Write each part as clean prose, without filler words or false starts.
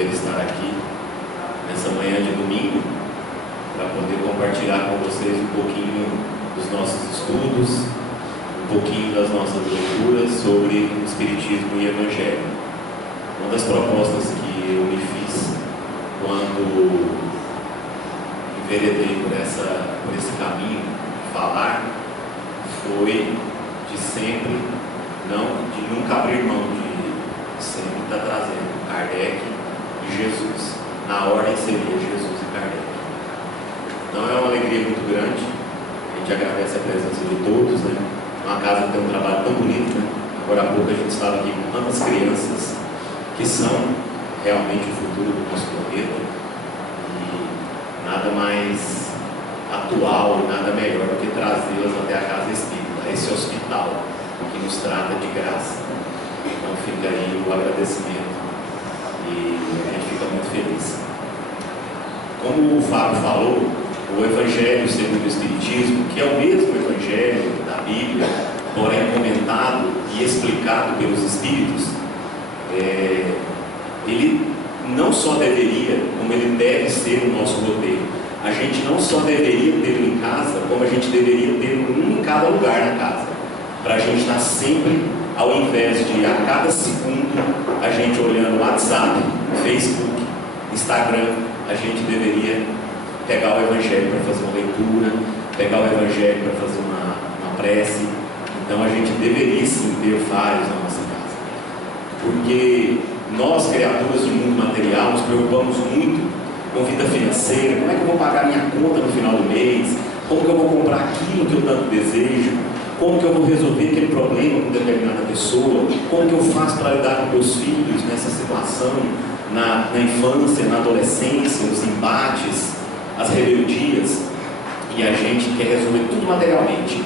poder estar aqui nessa manhã de domingo para poder compartilhar com vocês um pouquinho dos nossos estudos, um pouquinho das nossas leituras sobre Espiritismo e Evangelho. Uma das propostas que eu me fiz quando enveredei por esse caminho de falar foi de nunca abrir mão de sempre estar trazendo Kardec e Jesus. Na ordem seria Jesus e Kardec. Então é uma alegria muito grande. A gente agradece a presença de todos, né? Uma casa que tem um trabalho tão bonito, né? Agora há pouco a gente estava aqui com tantas crianças que são realmente o futuro do nosso planeta, e nada mais atual, nada melhor do que trazê-las até a casa espírita, esse hospital que nos trata de graça. Então fica aí o agradecimento e a gente fica muito feliz. Como o Fábio falou, o Evangelho segundo o Espiritismo, que é o mesmo Evangelho da Bíblia, porém comentado e explicado pelos Espíritos, ele não só deveria, como ele deve ser o nosso roteiro. A gente não só deveria ter em casa, como a gente deveria ter um em cada lugar na casa, para a gente estar sempre, ao invés de a cada segundo a gente olhando WhatsApp, Facebook, Instagram, a gente deveria pegar o Evangelho para fazer uma leitura, pegar o Evangelho para fazer uma prece. Então a gente deveria sim ter vários na nossa casa, porque nós, criaturas do mundo material, nos preocupamos muito com vida financeira. Como é que eu vou pagar minha conta no final do mês? Como que eu vou comprar aquilo que eu tanto desejo? Como que eu vou resolver aquele problema com determinada pessoa? Como que eu faço para lidar com meus filhos nessa situação, na infância, na adolescência, os embates, as rebeldias? E a gente quer resolver tudo materialmente.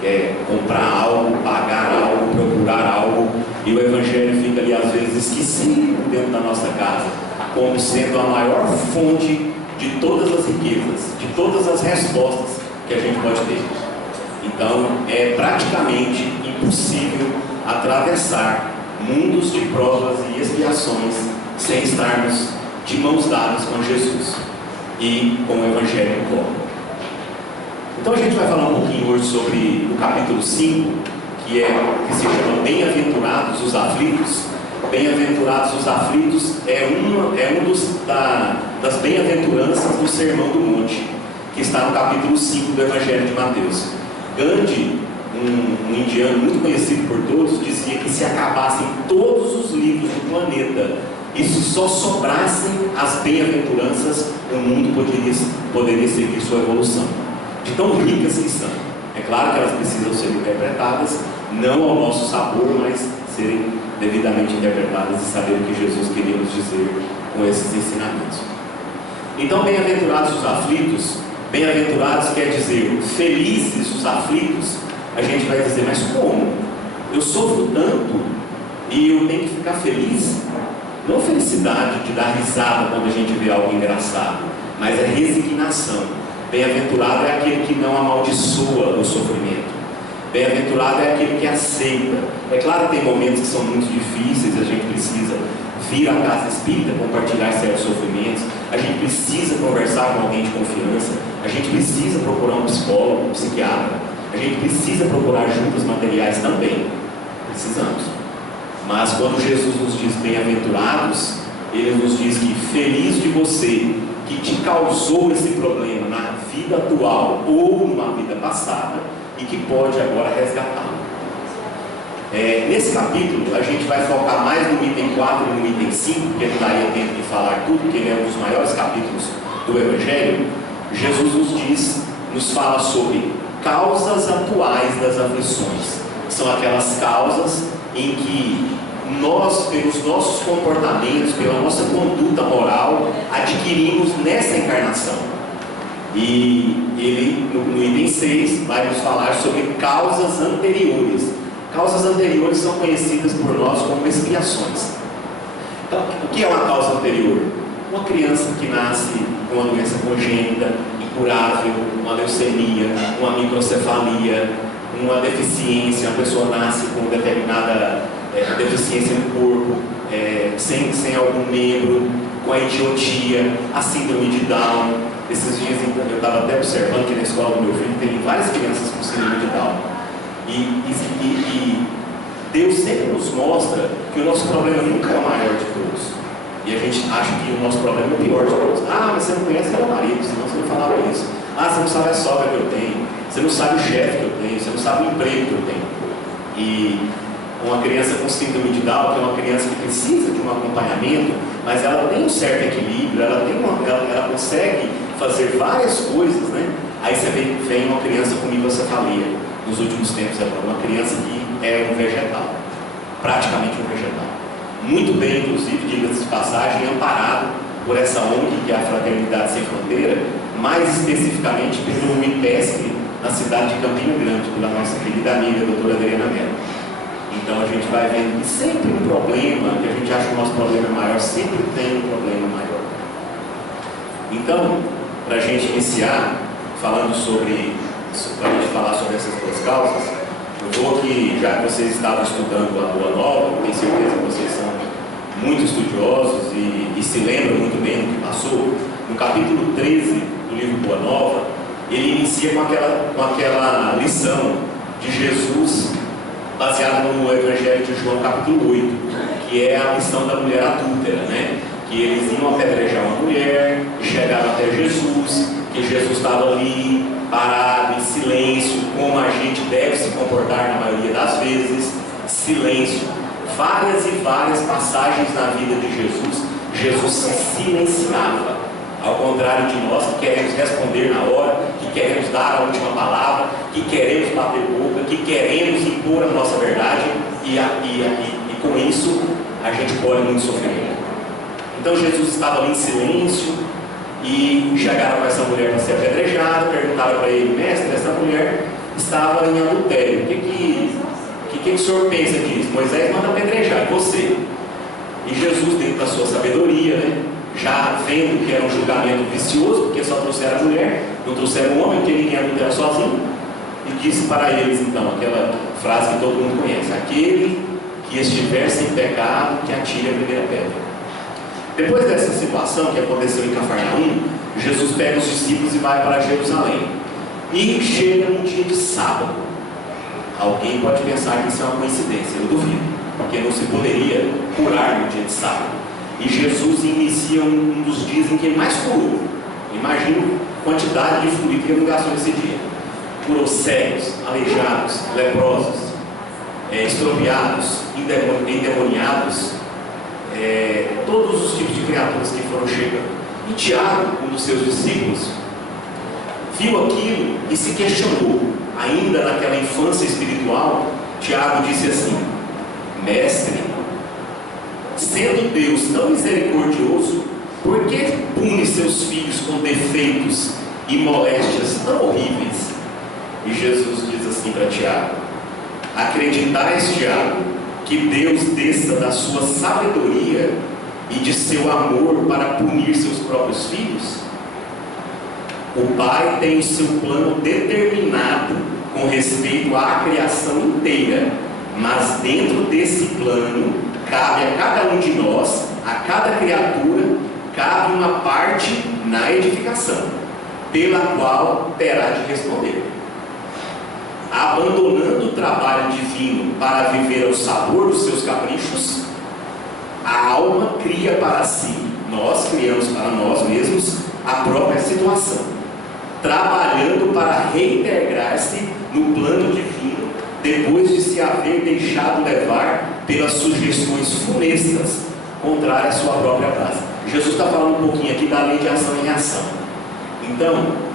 Quer comprar algo, pagar algo, procurar algo, e o Evangelho fica ali às vezes esquecido dentro da nossa casa, como sendo a maior fonte de todas as riquezas, de todas as respostas que a gente pode ter. Então é praticamente impossível atravessar mundos de provas e expiações sem estarmos de mãos dadas com Jesus e com o Evangelho em colo. Então a gente vai falar um pouquinho hoje sobre o capítulo 5, que se chama Bem-aventurados os aflitos. Bem-aventurados os aflitos das bem-aventuranças do Sermão do Monte, que está no capítulo 5 do Evangelho de Mateus. Gandhi, um indiano muito conhecido por todos, dizia que se acabassem todos os livros do planeta e se só sobrassem as bem-aventuranças, o mundo poderia seguir sua evolução. De tão ricas que são. É claro que elas precisam ser interpretadas, não ao nosso sabor, mas serem devidamente interpretadas e saber o que Jesus queria nos dizer com esses ensinamentos. Então, bem-aventurados os aflitos, bem-aventurados quer dizer felizes os aflitos. A gente vai dizer, mas como? Eu sofro tanto e eu tenho que ficar feliz? Não felicidade de dar risada quando a gente vê algo engraçado, mas é resignação. Bem-aventurado é aquele que não amaldiçoa o sofrimento. Bem-aventurado é aquele que aceita. É claro que tem momentos que são muito difíceis, a gente precisa vir à casa espírita, compartilhar certos sofrimentos, a gente precisa conversar com alguém de confiança, a gente precisa procurar um psicólogo, um psiquiatra, a gente precisa procurar ajudas materiais também. Precisamos. Mas quando Jesus nos diz bem-aventurados, Ele nos diz que feliz de você que te causou esse problema na vida atual ou numa vida passada e que pode agora resgatá-lo. Nesse capítulo a gente vai focar mais no item 4 e no item 5, porque não daria tempo de falar tudo, porque ele é um dos maiores capítulos do Evangelho. Jesus nos fala sobre causas atuais das aflições. São aquelas causas em que nós, pelos nossos comportamentos, pela nossa conduta moral, adquirimos nessa encarnação. E ele, no item 6, vai nos falar sobre causas anteriores. Causas anteriores são conhecidas por nós como expiações. Então, o que é uma causa anterior? Uma criança que nasce com uma doença congênita, incurável, uma leucemia, uma microcefalia, uma deficiência, a pessoa nasce com determinada deficiência no corpo, sem algum membro, com a idiotia, a síndrome de Down. Esses dias eu estava até observando que na escola do meu filho tem várias crianças com síndrome de Down. E Deus sempre nos mostra que o nosso problema nunca é o maior de todos. E a gente acha que o nosso problema é o pior de todos. Ah, mas você não conhece meu marido, senão você não falava isso. Ah, você não sabe a sogra que eu tenho, você não sabe o chefe que eu tenho, você não sabe o emprego que eu tenho. E uma criança com síndrome de Down, que é uma criança que precisa de um acompanhamento, mas ela tem um certo equilíbrio, ela consegue fazer várias coisas, né? Aí você vem uma criança com microcefalia, nos últimos tempos, uma criança que é um vegetal, praticamente um vegetal. Muito bem, inclusive, diga-se de passagem, amparado por essa ONG, que é a Fraternidade Sem Fronteira, mais especificamente pelo IPESP, na cidade de Campina Grande, pela nossa querida amiga, a doutora Adriana Mello. Então a gente vai vendo que sempre um problema, que a gente acha que o nosso problema é maior, sempre tem um problema maior. Então, para a gente iniciar, falando para a gente falar sobre essas duas causas, eu vou aqui, já que vocês estavam estudando a Boa Nova, tenho certeza que vocês são muito estudiosos e se lembram muito bem do que passou. No capítulo 13 do livro Boa Nova, ele inicia com aquela lição de Jesus, baseada no Evangelho de João, capítulo 8, que é a lição da mulher adúltera, né? Que eles iam apedrejar uma mulher, chegaram até Jesus, que Jesus estava ali, parado, em silêncio, como a gente deve se comportar na maioria das vezes, silêncio. Várias e várias passagens na vida de Jesus, Jesus se silenciava. Ao contrário de nós, que queremos responder na hora, que queremos dar a última palavra, que queremos bater boca, que queremos impor a nossa verdade, e com isso a gente pode muito sofrer. Então Jesus estava ali em silêncio, e chegaram com essa mulher para ser apedrejada, perguntaram para ele: mestre, essa mulher estava em adultério, o que o senhor pensa disso? Moisés manda apedrejar, e você? E Jesus, dentro da sua sabedoria, né, já vendo que era um julgamento vicioso, porque só trouxeram a mulher, não trouxeram o homem, porque ninguém adultera sozinho, e disse para eles então aquela frase que todo mundo conhece: aquele que estiver sem pecado, que atire a primeira pedra. Depois dessa situação que aconteceu em Cafarnaum, Jesus pega os discípulos e vai para Jerusalém. E chega num dia de sábado. Alguém pode pensar que isso é uma coincidência, eu duvido, porque não se poderia curar no dia de sábado. E Jesus inicia um dos dias em que ele mais curou. Imagina a quantidade de fluido que ele gastou nesse dia. Curou cegos, aleijados, leprosos, estropiados, endemoniados, todos os tipos de criaturas que foram chegando. E Tiago, um dos seus discípulos, viu aquilo e se questionou. Ainda naquela infância espiritual, Tiago disse assim: mestre, sendo Deus tão misericordioso, por que pune seus filhos com defeitos e moléstias tão horríveis? E Jesus diz assim para Tiago: acreditais, Tiago, que Deus desça da sua sabedoria e de seu amor para punir seus próprios filhos? O Pai tem o seu plano determinado com respeito à criação inteira, mas dentro desse plano cabe a cada um de nós, a cada criatura, cabe uma parte na edificação, pela qual terá de responder. Abandonando o trabalho divino para viver ao sabor dos seus caprichos, a alma cria para si, nós criamos para nós mesmos a própria situação, trabalhando para reintegrar-se no plano divino, depois de se haver deixado levar pelas sugestões funestas contrárias à sua própria praça. Jesus está falando um pouquinho aqui da lei de ação e reação. Então,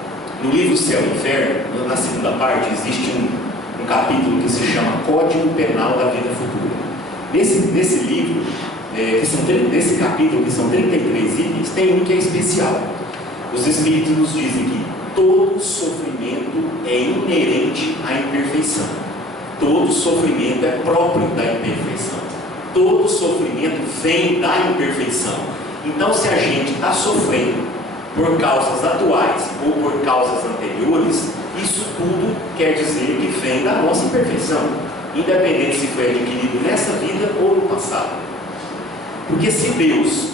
no livro Céu e Inferno, na segunda parte, existe um capítulo que se chama Código Penal da Vida Futura. Nesse livro, nesse capítulo, que são 33 itens, tem um que é especial. Os Espíritos nos dizem que todo sofrimento é inerente à imperfeição. Todo sofrimento é próprio da imperfeição. Todo sofrimento vem da imperfeição. Então, se a gente está sofrendo por causas atuais ou por causas anteriores, isso tudo quer dizer que vem da nossa imperfeição, independente se foi adquirido nessa vida ou no passado. Porque se Deus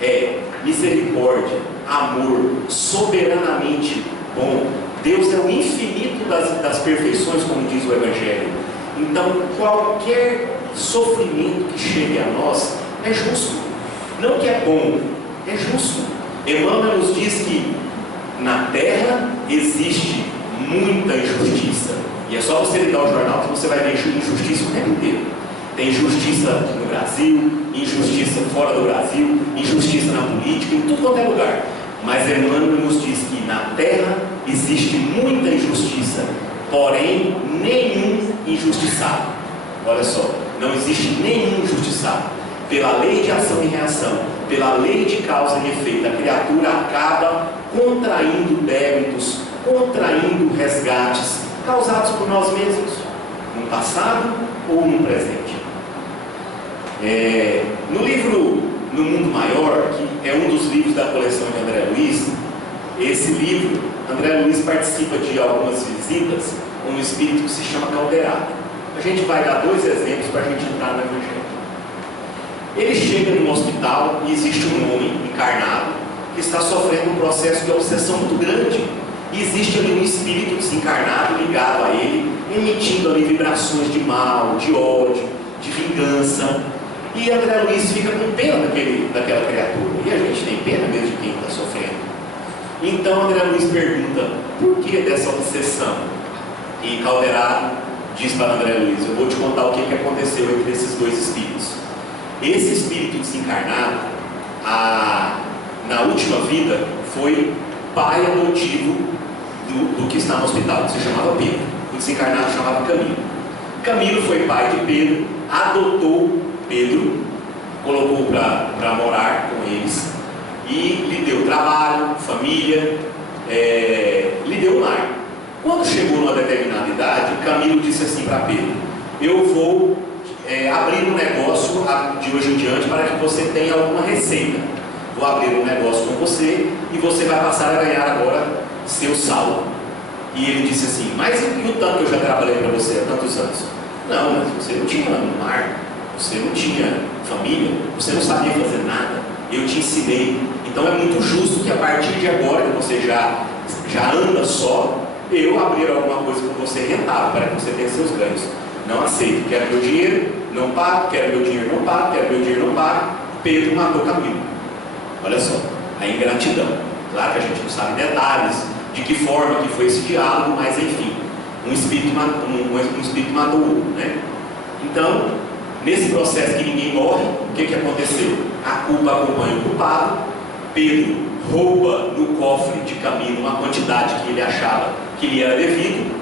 é misericórdia, amor, soberanamente bom, Deus é o infinito das perfeições, como diz o Evangelho. Então, qualquer sofrimento que chegue a nós é justo. Não que é bom, é justo. Emmanuel nos diz que na terra existe muita injustiça. E é só você ligar o jornal que você vai ver injustiça o tempo inteiro. Tem injustiça no Brasil, injustiça fora do Brasil, injustiça na política, em tudo quanto é lugar. Mas Emmanuel nos diz que na terra existe muita injustiça, porém nenhum injustiçado. Olha só, não existe nenhum injustiçado. Pela lei de ação e reação, pela lei de causa e efeito, a criatura acaba contraindo débitos, contraindo resgates causados por nós mesmos, no passado ou no presente. No livro No Mundo Maior, que é um dos livros da coleção de André Luiz, esse livro, André Luiz participa de algumas visitas com um espírito que se chama Calderado. A gente vai dar 2 exemplos para a gente entrar no Evangelho. Ele chega num hospital e existe um homem encarnado que está sofrendo um processo de obsessão muito grande. E existe ali um espírito desencarnado ligado a ele, emitindo ali vibrações de mal, de ódio, de vingança. E André Luiz fica com pena daquela criatura. E a gente tem pena mesmo de quem está sofrendo. Então André Luiz pergunta, por que dessa obsessão? E Calderado diz para André Luiz, eu vou te contar o que aconteceu entre esses 2 espíritos. Esse espírito desencarnado, na última vida, foi pai adotivo do que está no hospital, que se chamava Pedro. O desencarnado chamava Camilo. Camilo foi pai de Pedro, adotou Pedro, colocou para morar com eles e lhe deu trabalho, família, lhe deu lar. Quando chegou numa determinada idade, Camilo disse assim para Pedro, eu vou abrir um negócio de hoje em diante para que você tenha alguma receita. Vou abrir um negócio com você e você vai passar a ganhar agora seu saldo. E ele disse assim, mas e o tanto que eu já trabalhei para você há tantos anos? Não, mas você não tinha um lar, você não tinha família, você não sabia fazer nada, eu te ensinei. Então é muito justo que a partir de agora, que você já anda só, eu abrir alguma coisa com você rentável para que você tenha seus ganhos. Não aceito, quero meu dinheiro, não pago, quero meu dinheiro, não pago, quero meu dinheiro, não pago. Pedro matou Camilo. Olha só, a ingratidão. Claro que a gente não sabe detalhes de que forma que foi esse diálogo, mas enfim, um espírito matou o outro, né? Então, nesse processo que ninguém morre, o que aconteceu? A culpa acompanha o culpado. Pedro rouba no cofre de Camilo uma quantidade que ele achava que lhe era devido,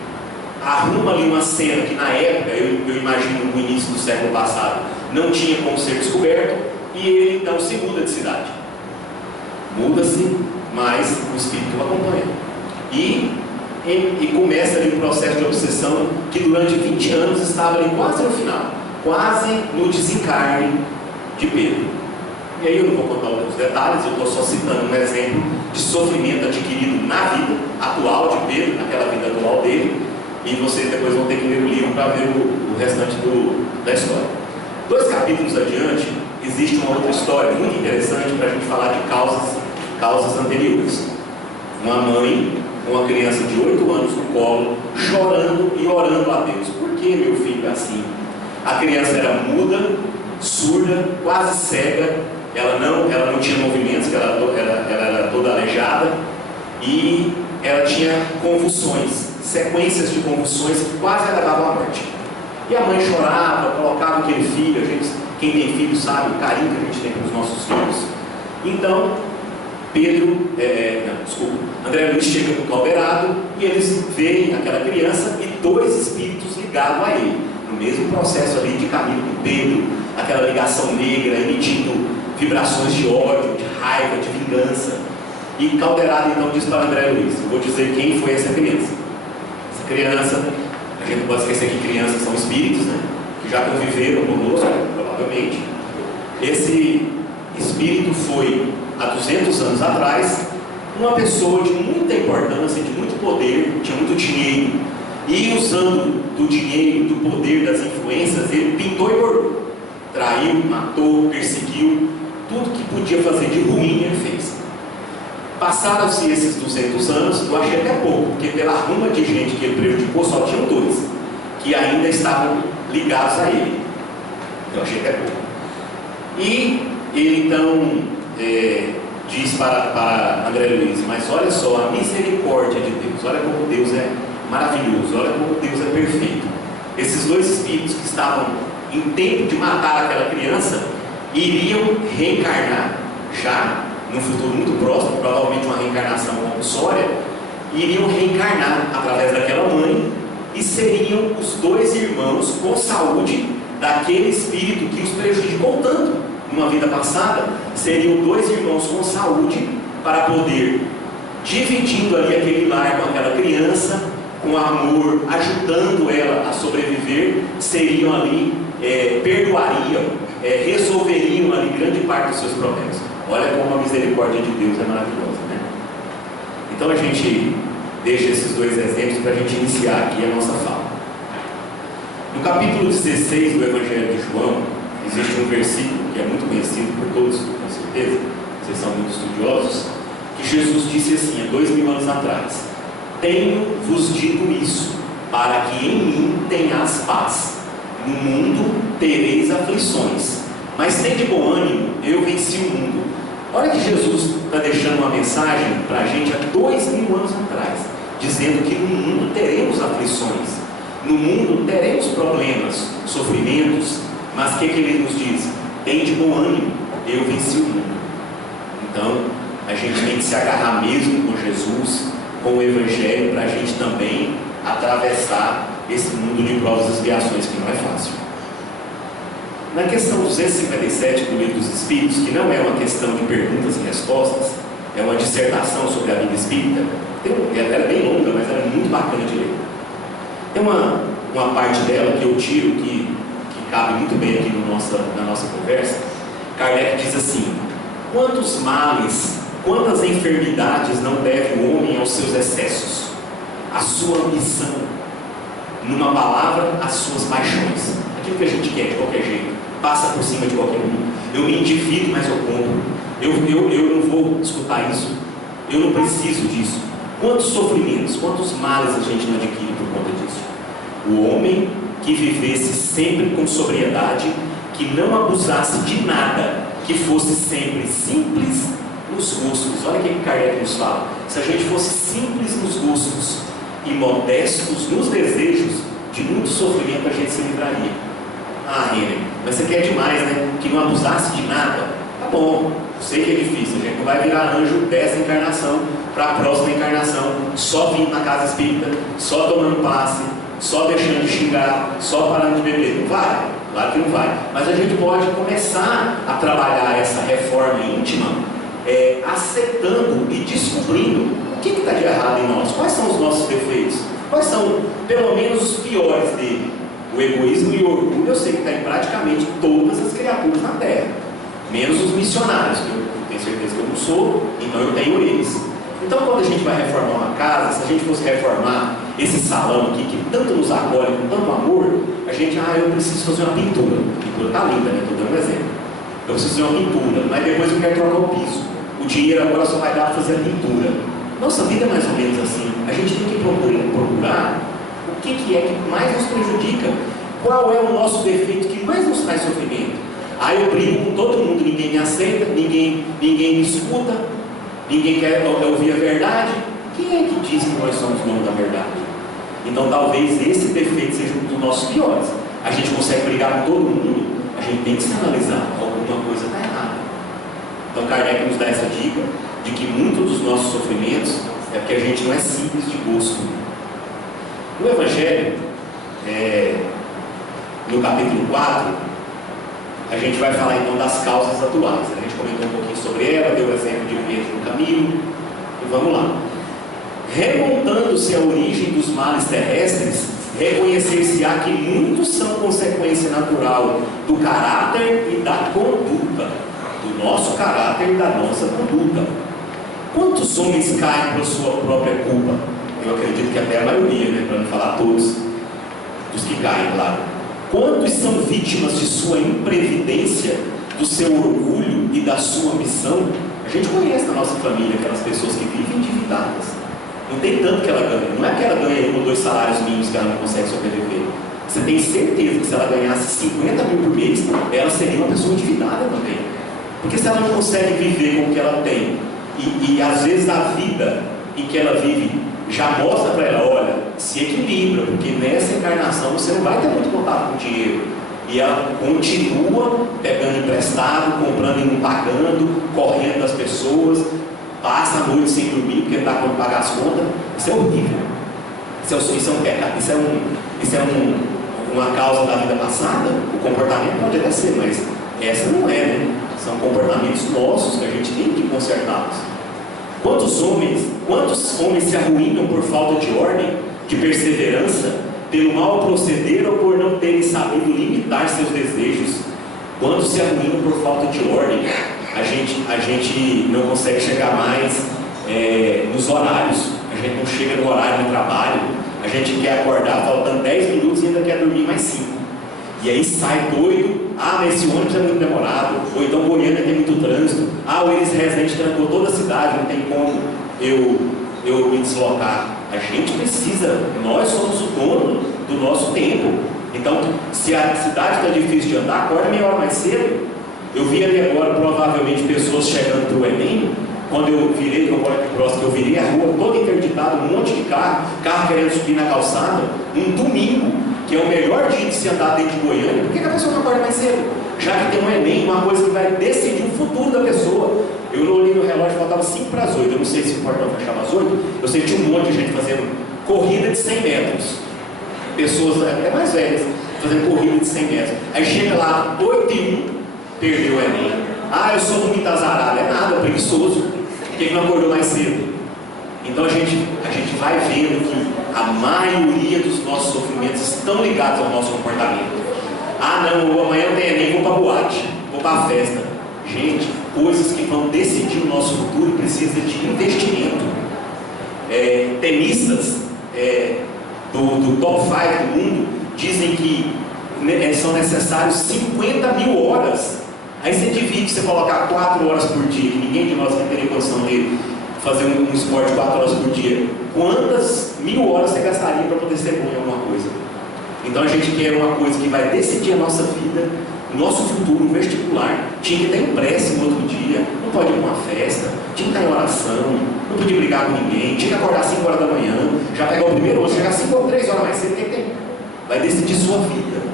arruma ali uma cena que na época, eu imagino no início do século passado, não tinha como ser descoberto, e ele então se muda de cidade. Muda-se, mas o espírito o acompanha. E começa ali um processo de obsessão que durante 20 anos estava ali quase no final, quase no desencarne de Pedro. E aí eu não vou contar os detalhes, eu estou só citando um exemplo de sofrimento adquirido na vida atual de Pedro, naquela vida atual dele, e vocês depois vão ter que ler o livro para ver o restante da história. 2 capítulos adiante, existe uma outra história muito interessante para a gente falar de causas anteriores. Uma mãe com uma criança de 8 anos no colo, chorando e orando a Deus. Por que meu filho é assim? A criança era muda, surda, quase cega, ela não tinha movimentos, ela era toda aleijada, e ela tinha convulsões, sequências de convulsões que quase a levavam à morte. E a mãe chorava, colocava aquele filho, quem tem filho sabe o carinho que a gente tem com os nossos filhos. Então, André Luiz chega no Calderado e eles veem aquela criança e 2 espíritos ligados a ele, no mesmo processo ali de Camilo com Pedro, aquela ligação negra emitindo vibrações de ódio, de raiva, de vingança. E Calderado então diz para André Luiz, eu vou dizer quem foi essa criança. Essa criança, a gente não pode esquecer que crianças são espíritos, né? Que já conviveram conosco, provavelmente. Esse espírito foi, há 200 anos atrás, uma pessoa de muita importância, de muito poder, tinha muito dinheiro, e usando do dinheiro, do poder, das influências, ele pintou e bordou, traiu, matou, perseguiu, Tudo que podia fazer de ruim ele fez. Passaram-se esses 200 anos, eu achei até pouco, porque pela ruma de gente que ele prejudicou, só tinham 2 que ainda estavam ligados a ele. Eu achei até pouco. E ele então diz para André Luiz: mas olha só a misericórdia de Deus, olha como Deus é maravilhoso, olha como Deus é perfeito. Esses 2 espíritos que estavam em tempo de matar aquela criança iriam reencarnar já num futuro muito próximo, provavelmente uma reencarnação compulsória, iriam reencarnar através daquela mãe e seriam os 2 irmãos com saúde daquele espírito que os prejudicou tanto numa vida passada. Seriam 2 irmãos com saúde para poder, dividindo ali aquele lar com aquela criança, com amor, ajudando ela a sobreviver, seriam ali, perdoariam, resolveriam ali grande parte dos seus problemas. Olha como a misericórdia de Deus é maravilhosa, né? Então a gente deixa esses 2 exemplos para a gente iniciar aqui a nossa fala. No capítulo 16 do Evangelho de João, existe um versículo que é muito conhecido por todos, com certeza, vocês são muito estudiosos, que Jesus disse assim, há 2000 anos atrás: tenho-vos dito isso, para que em mim tenhas paz. No mundo tereis aflições, mas tende bom ânimo, eu venci o mundo. Olha que Jesus está deixando uma mensagem para a gente há 2000 anos atrás, dizendo que no mundo teremos aflições, no mundo teremos problemas, sofrimentos, mas o que ele nos diz? Tende bom ânimo, eu venci o mundo. Então, a gente tem que se agarrar mesmo com Jesus, com o Evangelho, para a gente também atravessar esse mundo de provas e expiações, que não é fácil. Na questão 257 do Livro dos Espíritos, que não é uma questão de perguntas e respostas, é uma dissertação sobre a vida espírita, ela é bem longa, mas ela é muito bacana de ler. Tem uma parte dela que eu tiro, que cabe muito bem aqui na nossa conversa. Kardec diz assim: quantos males, quantas enfermidades não deve o homem aos seus excessos, à sua ambição, numa palavra, às suas paixões, aquilo que a gente quer de qualquer jeito, passa por cima de qualquer um. Eu me endivido, mas eu compro. Eu não vou escutar isso. Eu não preciso disso. Quantos sofrimentos, quantos males a gente não adquire por conta disso? O homem que vivesse sempre com sobriedade, que não abusasse de nada, que fosse sempre simples nos gostos. Olha o que Kardec nos fala: se a gente fosse simples nos gostos e modestos nos desejos, de muito sofrimento a gente se livraria. Ah, René, mas você quer demais, né? Que não abusasse de nada. Tá bom, sei que é difícil, a gente não vai virar anjo dessa encarnação para a próxima encarnação, só vindo na casa espírita, só tomando passe, só deixando de xingar, só parando de beber. Não vai, claro que não vai. Mas a gente pode começar a trabalhar essa reforma íntima, aceitando e descobrindo o que está de errado em nós, quais são os nossos defeitos, quais são, pelo menos, os piores dele. O egoísmo e o orgulho eu sei que está em praticamente todas as criaturas na Terra, menos os missionários, que eu tenho certeza que eu não sou, então eu tenho eles. Então, quando a gente vai reformar uma casa, se a gente fosse reformar esse salão aqui, que tanto nos acolhe com tanto amor, a gente, eu preciso fazer uma pintura. A pintura está linda, né? Estou dando um exemplo. Eu preciso fazer uma pintura, mas depois eu quero trocar o piso. O dinheiro agora só vai dar para fazer a pintura. Nossa vida é mais ou menos assim. A gente tem que procurar o que é que mais nos prejudica, qual é o nosso defeito que mais nos traz sofrimento. Eu brigo com todo mundo, ninguém me aceita, ninguém me escuta, ninguém quer ouvir a verdade. Quem é que diz que nós somos donos da verdade? Então talvez esse defeito seja um dos nossos piores. A gente consegue brigar com todo mundo, a gente tem que se analisar, alguma coisa está errada. Então Kardec nos dá essa dica de que muitos dos nossos sofrimentos é porque a gente não é simples de gosto. No Evangelho, no capítulo 4, a gente vai falar então das causas atuais. A gente comentou um pouquinho sobre ela, deu o exemplo de Pedro no caminho, e vamos lá. Remontando-se à origem dos males terrestres, reconhecer-se-á que muitos são consequência natural do caráter e da conduta, do nosso caráter e da nossa conduta. Quantos homens caem por sua própria culpa? Eu acredito que até a maioria, né? Para não falar todos, dos que caem, claro. Quantos são vítimas de sua imprevidência, do seu orgulho, e da sua missão, a gente conhece na nossa família aquelas pessoas que vivem endividadas. Não tem tanto que ela ganha. Não é que ela ganha 1 ou 2 salários mínimos que ela não consegue sobreviver. Você tem certeza que se ela ganhasse 50 mil por mês, ela seria uma pessoa endividada também. Porque se ela não consegue viver com o que ela tem, e às vezes a vida em que ela vive já mostra para ela, olha, se equilibra, porque nessa encarnação você não vai ter muito contato com o dinheiro. E ela continua pegando emprestado, comprando e não pagando, correndo das pessoas, passa a noite sem dormir porque não dá conta de pagar as contas. Isso é horrível. Isso é um pecado, isso é uma causa da vida passada. O comportamento pode até ser, mas essa não é, né? São comportamentos nossos que a gente tem que consertá-los. Quantos homens se arruinam por falta de ordem, de perseverança, pelo mal proceder ou por não terem sabido limitar seus desejos? Quando se arruinam por falta de ordem, a gente não consegue chegar mais nos horários, a gente não chega no horário do trabalho, a gente quer acordar faltando 10 minutos e ainda quer dormir mais 5. E aí sai doido, mas esse ônibus é muito demorado, ou então Goiânia tem muito trânsito, o Elis Rezende trancou toda a cidade, não tem como eu me deslocar. A gente precisa, nós somos o dono do nosso tempo. Então, se a cidade está difícil de andar, acorda meia hora mais cedo. Eu vi ali agora, provavelmente, pessoas chegando para o Enem. Quando eu virei, que eu moro aqui próximo, eu virei a rua toda interditada, um monte de carro querendo subir na calçada, um domingo, que é o melhor dia de se andar dentro de Goiânia. Por que a pessoa não acorda mais cedo? Já que tem um Enem, uma coisa que vai decidir o futuro da pessoa. Eu não olhei no relógio, faltava 5 para as 8. Eu não sei se o portão fechava às 8. Eu sei que tinha um monte de gente fazendo corrida de 100 metros. Pessoas até mais velhas fazendo corrida de 100 metros. Aí chega lá, 8h01, perdeu o Enem. Eu sou muito azarado. É nada, preguiçoso. Por que não acordou mais cedo? Então a gente vai vendo que a maioria dos nossos sofrimentos estão ligados ao nosso comportamento. Não, amanhã eu tenho Enem, vou para a boate, vou para a festa. Gente, coisas que vão decidir o nosso futuro precisam de investimento. Tenistas do top 5 do mundo dizem que são necessários 50 mil horas. Aí você divide, você colocar 4 horas por dia, que ninguém de nós vai ter condição de fazer um esporte 4 horas por dia. Quantas 1000 horas você gastaria para poder ser bom em alguma coisa? Então a gente quer uma coisa que vai decidir a nossa vida, o nosso futuro, o vestibular. Tinha que ter prece no outro dia, não pode ir para uma festa, tinha que estar em oração, não podia brigar com ninguém, tinha que acordar 5 horas da manhã, já pegar o primeiro ônibus, chegar 5 ou 3 horas mais cedo, tem. Vai decidir sua vida.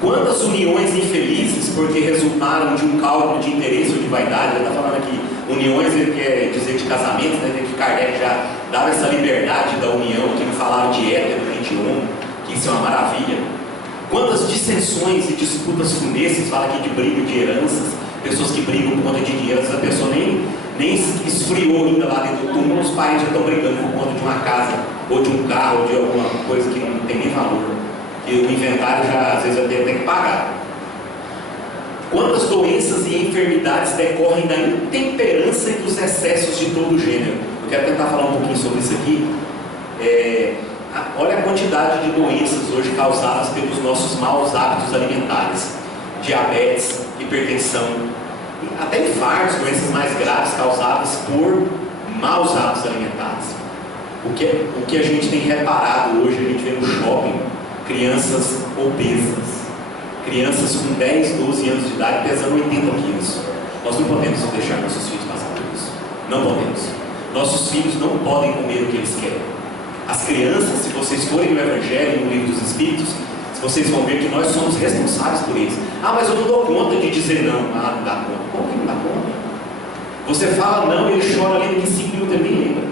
Quantas uniões infelizes porque resultaram de um cálculo de interesse ou de vaidade? Ele está falando aqui, uniões, ele quer dizer de casamento, né? Que Kardec já dava essa liberdade da união, que não falava de hétero nem de homo, que isso é uma maravilha. Quantas dissensões e disputas funestas, fala aqui de briga de heranças, pessoas que brigam por conta de dinheiro, essa pessoa nem esfriou ainda lá dentro do túmulo, os pais já estão brigando por conta de uma casa, ou de um carro, ou de alguma coisa que não tem nem valor. E o inventário já, às vezes, até tem que pagar. Quantas doenças e enfermidades decorrem da intemperança e dos excessos de todo gênero? Eu quero tentar falar um pouquinho sobre isso aqui. Olha a quantidade de doenças hoje causadas pelos nossos maus hábitos alimentares. Diabetes, hipertensão, até infartos, doenças mais graves causadas por maus hábitos alimentares. O que a gente tem reparado hoje, a gente vê no shopping, crianças obesas, crianças com 10, 12 anos de idade pesando 80 quilos. Nós não podemos deixar nossos filhos passar por isso. Não podemos. Nossos filhos não podem comer o que eles querem. As crianças, se vocês forem no Evangelho, no Livro dos Espíritos, vocês vão ver que nós somos responsáveis por eles. Mas eu não dou conta de dizer não. Não dá conta. Como que não dá conta? Você fala não e ele chora ali daqui 5 minutos, ele nem lembra.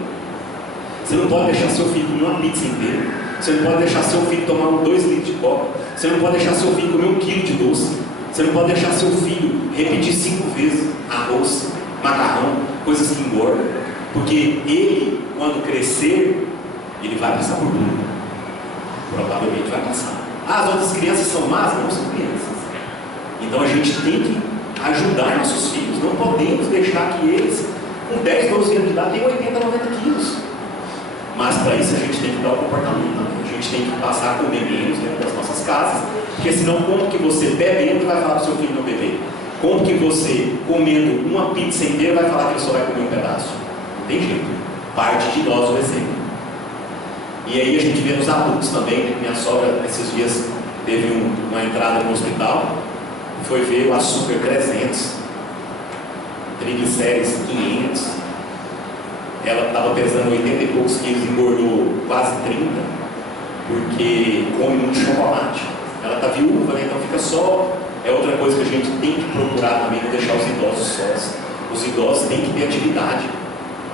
Você não pode deixar seu filho comer uma pizza inteira. Você não pode deixar seu filho tomar 2 litros de coca. Você não pode deixar seu filho comer 1 quilo de doce. Você não pode deixar seu filho repetir 5 vezes arroz, macarrão, coisas que engordam. Porque ele, quando crescer, ele vai passar por tudo. Provavelmente vai passar. As outras crianças são más? Não são crianças. Então a gente tem que ajudar nossos filhos. Não podemos deixar que eles, com 10, 12 anos de idade, tenham 80, 90 quilos. Mas para isso a gente tem que dar o comportamento. A gente tem que passar a comer menos dentro das nossas casas. Porque senão, como que você bebendo vai falar para o seu filho não beber? Como que você, comendo uma pizza inteira, vai falar que ele só vai comer um pedaço? Não tem jeito. Parte de nós o exemplo. E aí a gente vê nos adultos também, né? Minha sogra, esses dias, teve uma entrada no hospital, foi ver o açúcar 300, triglicérides 500. Ela estava pesando 80 e poucos quilos, engordou quase 30, porque come muito chocolate. Ela está viúva, né? Então fica só. É outra coisa que a gente tem que procurar também, não deixar os idosos sós. Os idosos têm que ter atividade.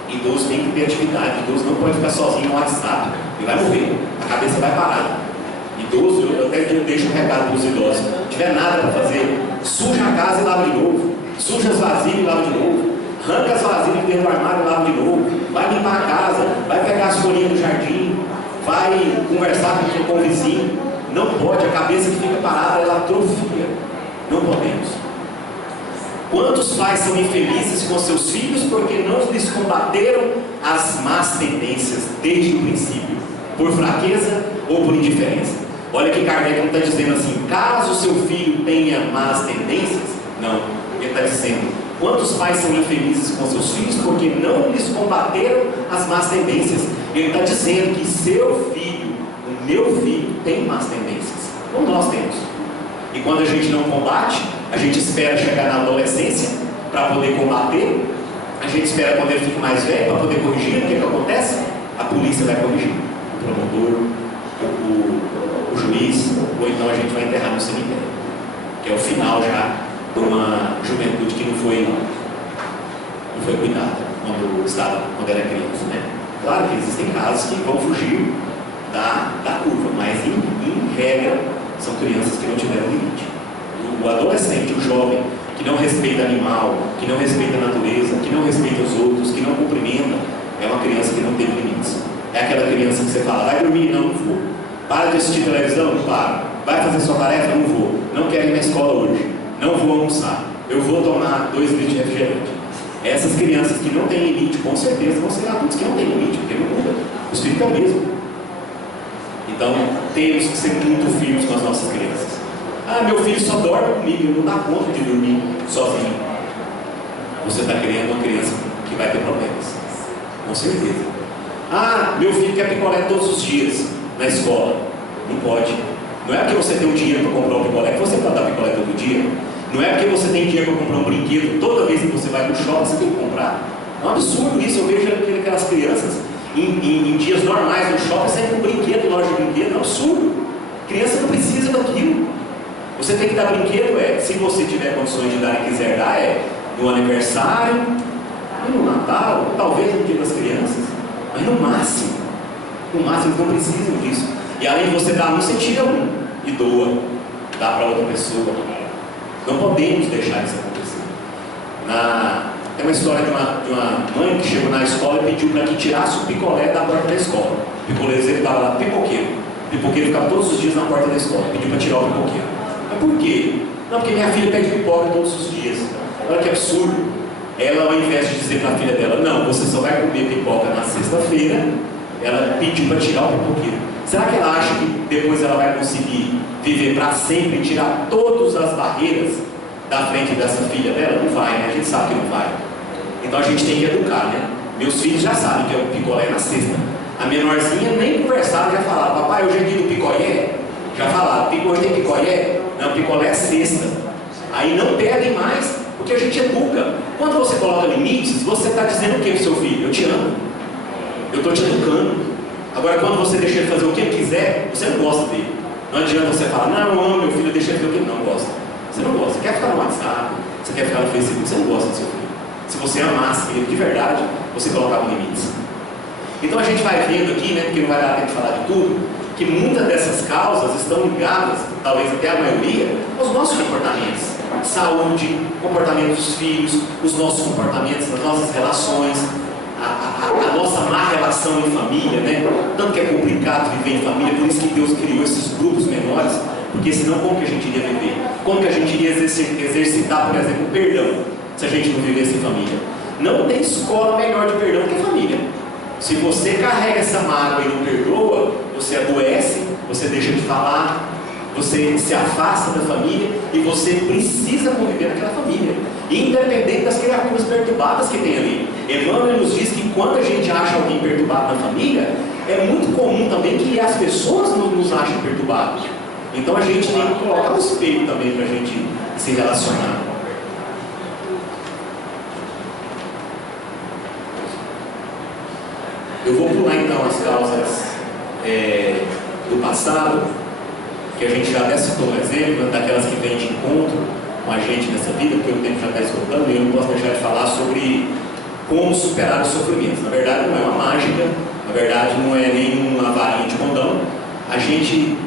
Idoso tem que ter atividade. Idoso não pode ficar sozinho no WhatsApp. Ele vai morrer, a cabeça vai parar. Idoso, eu até deixo um recado para os idosos: se não tiver nada para fazer, suja a casa e lava de novo. Suja as vasilhas e lava de novo. Arranca as vasilhas dentro do armário e lava de novo. Vai limpar a casa, vai pegar as folhinhas do jardim, vai conversar com o vizinho. Não pode, a cabeça que fica parada, ela atrofia. Não podemos. Quantos pais são infelizes com seus filhos porque não lhes combateram as más tendências desde o princípio, por fraqueza ou por indiferença? Olha que Kardec não está dizendo assim, caso seu filho tenha más tendências. Não, ele está dizendo, quantos pais são infelizes com seus filhos porque não lhes combateram as más tendências? Ele está dizendo que seu filho, o meu filho, tem más tendências, como nós temos. E quando a gente não combate, a gente espera chegar na adolescência para poder combater, a gente espera quando ele fica mais velho para poder corrigir. O que acontece? A polícia vai corrigir, o promotor, o juiz, ou então a gente vai enterrar no cemitério, que é o final já de uma juventude que não foi cuidada quando era criança, né? Claro que existem casos que vão fugir da curva, mas em regra são crianças que não tiveram limite. O adolescente, o jovem, que não respeita animal, que não respeita a natureza, que não respeita os outros, que não cumprimenta, é uma criança que não tem limites. É aquela criança que você fala, vai dormir? Não, não vou. Para de assistir televisão? Não para. Vai fazer sua tarefa? Não vou. Não quero ir na escola hoje. Não vou almoçar. Eu vou tomar 2 litros de refrigerante. Essas crianças que não têm limite, com certeza vão ser adultos que não têm limite, porque não muda. O espírito é o mesmo. Então, temos que ser muito firmes com as nossas crianças. Ah, meu filho só dorme comigo, ele não dá conta de dormir sozinho. Você está criando uma criança que vai ter problemas, com certeza. Ah, meu filho quer picolé todos os dias na escola. Não pode. Não é porque você tem o dinheiro para comprar um picolé que você pode dar picolé todo dia. Não é porque você tem dinheiro para comprar um brinquedo toda vez que você vai no shopping, você tem que comprar. É um absurdo isso. Eu vejo aquelas crianças em dias normais no shopping saindo com brinquedo, loja de brinquedo. É um absurdo. Criança não precisa daquilo. Você tem que dar brinquedo, se você tiver condições de dar e quiser dar, no aniversário, e no Natal, talvez no Dia das Crianças, mas no máximo eles não precisam disso. E além de você dar um, você tira um e doa, dá para outra pessoa. Não podemos deixar isso acontecer. Tem uma história de uma mãe que chegou na escola e pediu para que tirasse o picolé da porta da escola. O picoleiro estava lá, pipoqueiro. O pipoqueiro ficava todos os dias na porta da escola, pediu para tirar o pipoqueiro. Mas por quê? Não, porque minha filha pede pipoca todos os dias. Olha que absurdo. Ela, ao invés de dizer para a filha dela, não, você só vai comer pipoca na sexta-feira, ela pediu para tirar o pipoqueiro. Será que ela acha que depois ela vai conseguir viver para sempre e tirar todas as barreiras da frente dessa filha dela? Não vai, né? A gente sabe que não vai. Então a gente tem que educar, né? Meus filhos já sabem que é o picolé na sexta. A menorzinha nem conversava, já falava, papai, hoje é dia do picolé? Já falava, hoje tem picolé? Não, picolé é sexta. Aí não pedem mais, porque a gente educa. Quando você coloca limites, você está dizendo o que para o seu filho? Eu te amo. Eu estou te educando. Agora, quando você deixa ele fazer o que ele quiser, você não gosta dele. Não adianta você falar, não, eu amo meu filho, deixa ele fazer o que ele não gosta. Você não gosta. Você quer ficar no WhatsApp, você quer ficar no Facebook, você não gosta do seu filho. Se você amasse ele de verdade, você colocava limites. Então a gente vai vendo aqui, né, porque não vai dar tempo de falar de tudo, que muitas dessas causas estão ligadas, talvez até a maioria, aos nossos comportamentos. Saúde, comportamento dos filhos, os nossos comportamentos, as nossas relações, a nossa má relação em família, né? Tanto que é complicado viver em família, por isso que Deus criou esses grupos menores, porque senão como que a gente iria viver? Como que a gente iria exercitar, por exemplo, o perdão, se a gente não vivesse em família? Não tem escola melhor de perdão que a família. Se você carrega essa mágoa e não perdoa, você adoece, você deixa de falar, você se afasta da família e você precisa conviver naquela família, independente das criaturas perturbadas que tem ali. Emmanuel nos diz que quando a gente acha alguém perturbado na família, é muito comum também que as pessoas nos achem perturbados. Então a gente tem que colocar o espelho também para a gente se relacionar. Eu vou pular então as causas do passado, que a gente já até citou um exemplo, daquelas que vêm de encontro com a gente nessa vida, porque o tempo já está esgotando e eu não posso deixar de falar sobre como superar os sofrimentos. Na verdade não é uma mágica, na verdade não é nenhuma varinha de condão. A gente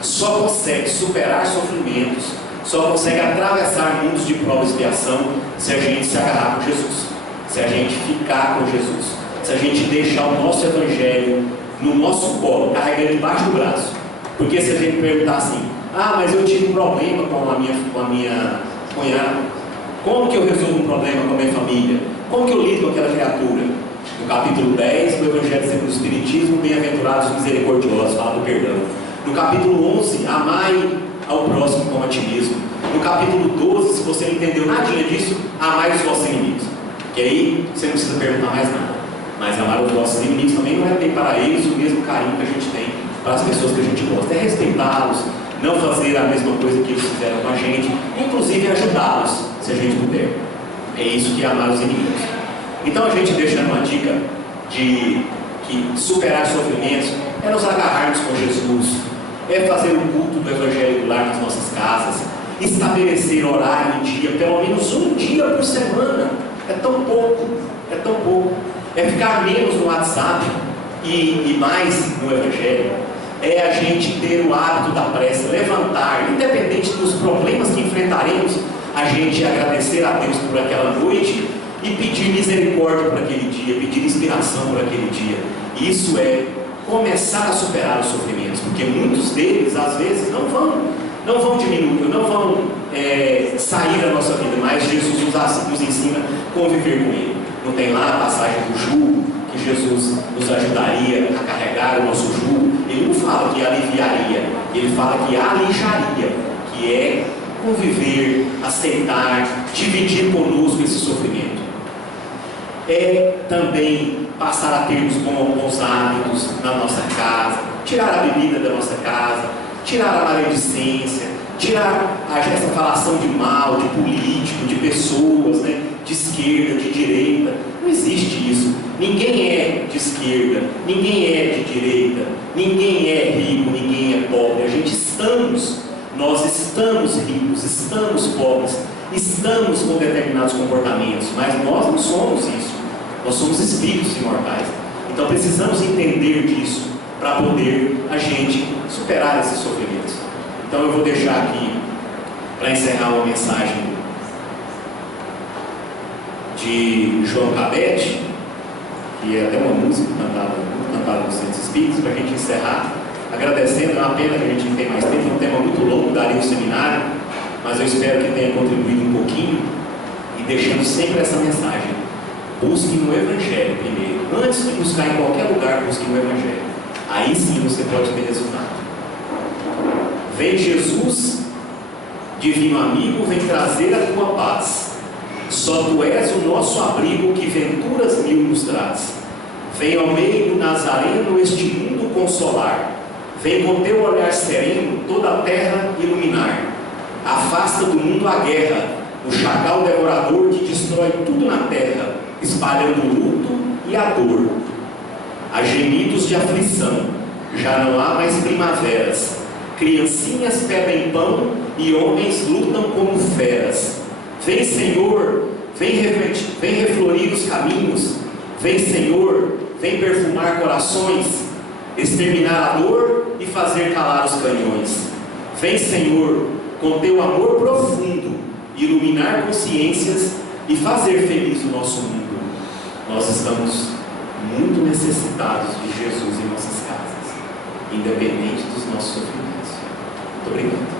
só consegue superar sofrimentos, só consegue atravessar mundos de prova e expiação se a gente se agarrar com Jesus, se a gente ficar com Jesus, se a gente deixar o nosso evangelho no nosso colo, carregando debaixo do braço. Porque se a gente perguntar assim, mas eu tive um problema com a minha cunhada, como que eu resolvo um problema com a minha família? Como que eu lido com aquela criatura? No capítulo 10 do Evangelho segundo o Espiritismo, bem-aventurados misericordiosos, fala do perdão. No capítulo 11, amai ao próximo como a ti mesmo. No capítulo 12, se você não entendeu nadinha disso, amai os vossos inimigos. Que aí você não precisa perguntar mais nada. Mas amar os vossos inimigos também não é ter para eles o mesmo carinho que a gente tem para as pessoas que a gente gosta. É respeitá-los, não fazer a mesma coisa que eles fizeram com a gente, inclusive ajudá-los, se a gente puder. É isso que é amar os inimigos. Então a gente deixa uma dica de que superar sofrimentos é nos agarrarmos com Jesus, é fazer o culto do Evangelho do Lar nas nossas casas, estabelecer horário e dia, pelo menos um dia por semana. É tão pouco, é tão pouco. É ficar menos no WhatsApp e mais no Evangelho. É a gente ter o hábito da prece, levantar, independente dos problemas que enfrentaremos, a gente agradecer a Deus por aquela noite e pedir misericórdia por aquele dia, pedir inspiração por aquele dia. Isso é começar a superar os sofrimentos, porque muitos deles, às vezes, não vão diminuir, não vão sair da nossa vida, mas Jesus nos ensina a conviver com Ele. Não tem lá a passagem do jugo, que Jesus nos ajudaria a carregar o nosso jugo? Ele não fala que aliviaria, ele fala que alijaria, que é conviver, aceitar, dividir conosco esse sofrimento. É também passar a termos bons hábitos na nossa casa, tirar a bebida da nossa casa, tirar a maledicência, tirar essa falação de mal, de político, de pessoas, né? De esquerda, de direita. Não existe isso. Ninguém é de esquerda, ninguém é de direita, ninguém é rico, ninguém é pobre. Nós estamos ricos, estamos pobres, estamos com determinados comportamentos, mas nós não somos isso. Nós somos espíritos imortais. Então precisamos entender disso para poder a gente superar esses sofrimentos. Então eu vou deixar aqui para encerrar uma mensagem de João Cabete, que é até uma música cantada nos Centros Espíritos, para a gente encerrar, agradecendo. É uma pena que a gente não tem mais tempo, é um tema muito longo, daria um seminário, mas eu espero que tenha contribuído um pouquinho, e deixando sempre essa mensagem: busque no Evangelho primeiro. Antes de buscar em qualquer lugar, busque no Evangelho. Aí sim você pode ter resultado. Vem Jesus, divino amigo, vem trazer a tua paz. Só tu és o nosso abrigo, que venturas mil nos traz. Vem ao meio do Nazareno este mundo consolar. Vem com teu olhar sereno toda a terra iluminar. Afasta do mundo a guerra, o chacal devorador que destrói tudo na terra, espalhando o luto e a dor. Há gemidos de aflição, já não há mais primaveras. Criancinhas pedem pão e homens lutam como feras. Vem, Senhor, vem reflorir os caminhos. Vem, Senhor, vem perfumar corações, exterminar a dor e fazer calar os canhões. Vem, Senhor, com teu amor profundo, iluminar consciências e fazer feliz o nosso mundo. Nós estamos muito necessitados de Jesus em nossas casas, independente dos nossos sofrimentos. Muito obrigado.